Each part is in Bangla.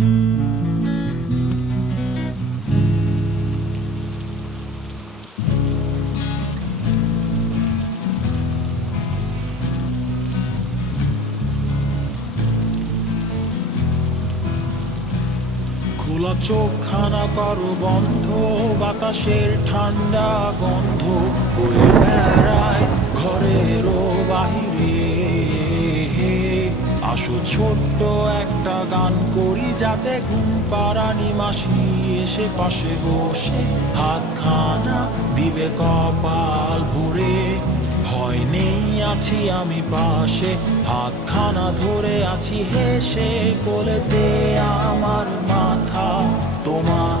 খোলা চোখখানা করো বন্ধ, বাতাসের ঠান্ডা গন্ধ বয়ে বেড়ায় ঘরেরও বাহিরে। আসো ছোট্ট একটা গান করি, যাতে ঘুম পাড়ানি মাসি এসে পাশে বসে হাতখানা দিবে কপাল ভরে। ভয় নেই, আছি আমি পাশে, হাতখানা ধরে আছি হেসে, কোলেতে আমার মাথা তোমার।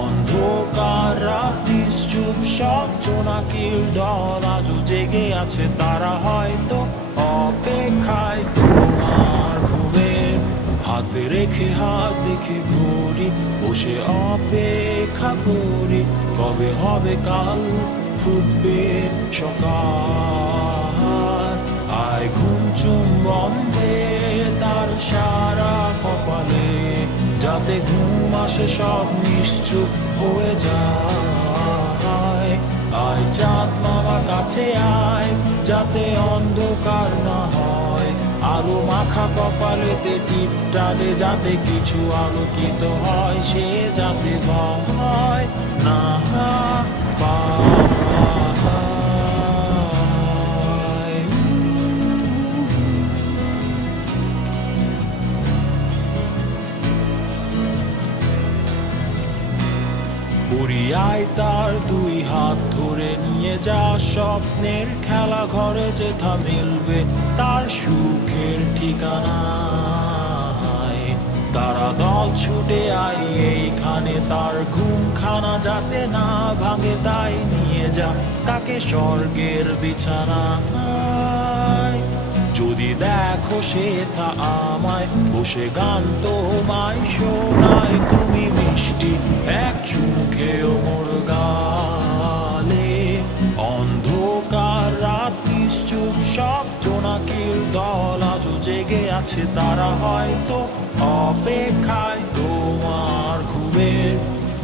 অন্ধকার রাত্রি চুপ, সব জোনাকির দল আজও জেগে আছে, তারা হয়তো অপেক্ষায় তোমার ঘুমের। হাতে রেখে হাত দেখে ঘড়ি, বসে অপেক্ষা করি, কবে হবে কাল ফুটবে সকাল। আয় ঘুম চুম্বন দে তার সারা কপালে, যাতে ঘুম আসে সব নিশ্চুপ হয়ে যায়। আয় চাঁদ মামা কাছে আয়, যাতে অন্ধকার না হয়, আলো মাখা কপালেতে টিপ টালে, যাতে কিছু আলোকিত হয়, সে যাতে ভয় না পায়। পুরিয়ায় তার দুই হাত ধরে নিয়ে যা, স্বপ্নের খেলা ঘরে যেথা মিলবে তার সুখের ঠিকানা। তারা দল ছুটে আই এইখানে, তার ঘুমখানা যাতে না ভাঙে, তাই নিয়ে যা তাকে স্বর্গের বিছানায়। যদি দেখো সে তা আমায় বসে গান তোমায় শোনায়, তুমি মিষ্টি এক চুমুখেও মোর গালে। অন্ধকার রাত নিশ্চুপ, সব জোনাকির দল আজও জেগে আছে, তারা হয়তো অপেক্ষায় তোমার ঘুমের।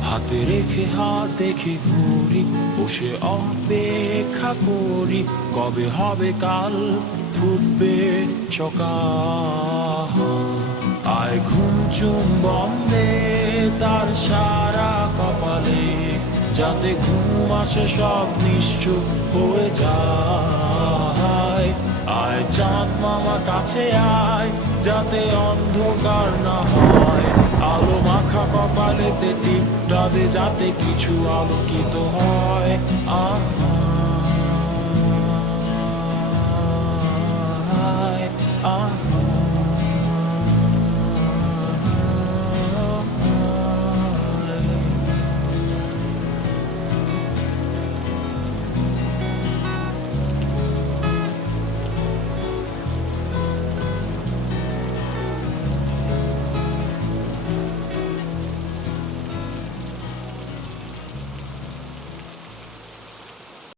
হাতে রেখে হাত দেখে ঘুরি, বসে অপেক্ষা করি, কবে হবে কাল ফুটবে সকাল। আয় ঘুম চুম্বন দে তার সারা কপালে, যাতে ঘুম আসে সব নিশ্চুপ হয়ে যায়। আয় চাঁদ মামা কাছে আয়, যাতে অন্ধকার না হয়, আলো মাখা কপালেতে টিপটা দে, যাতে কিছু আলোকিত হয়।